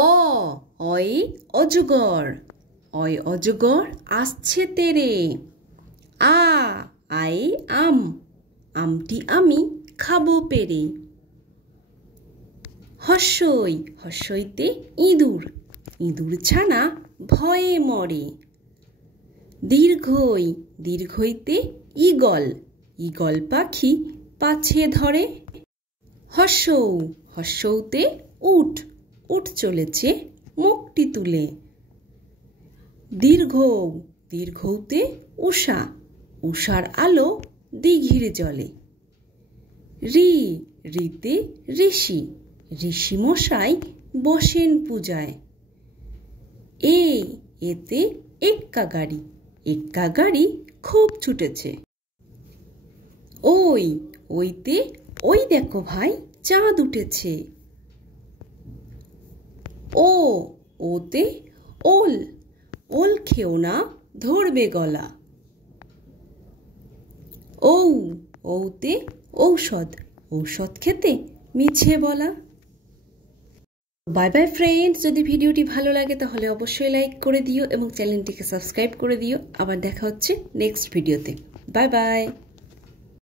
অ অয় অজগর, অয় অজগর আসছে তেরে। আ আয়ে আম, আমটি আমি খাবো পেরে। হস্যই হস্যইতে ইঁদুর, ইঁদুর ছানা ভয়ে মরে। দীর্ঘই দীর্ঘইতে ঈগল, ঈগল পাখি পাছে ধরে। হস্যৌ হস্যৌতে উট, উট চলেছে মুখটি তুলে। দীর্ঘৌ দীর্ঘৌতে উষা, উষার আলো দিঘির জলে। ঋ ঋতে ঋষি, ঋষি মশাই বসেন পূজায়। এতে এক্কা গাড়ি, এক্কা গাড়ি খুব ছুটেছে। ওই ওইতে ওই দেখো ভাই চাঁদ উঠেছে। ওতে ওল, ওল খেও না ধরবে গলা। ওতে ঔষধ, ঔষধ খেতে মিছে বলা। বাই বাই ফ্রেন্ডস, যদি ভিডিওটি ভালো লাগে তাহলে অবশ্যই লাইক করে দিও এবং চ্যানেলটিকে সাবস্ক্রাইব করে দিও। আবার দেখা হচ্ছে নেক্সট ভিডিওতে। Bye bye.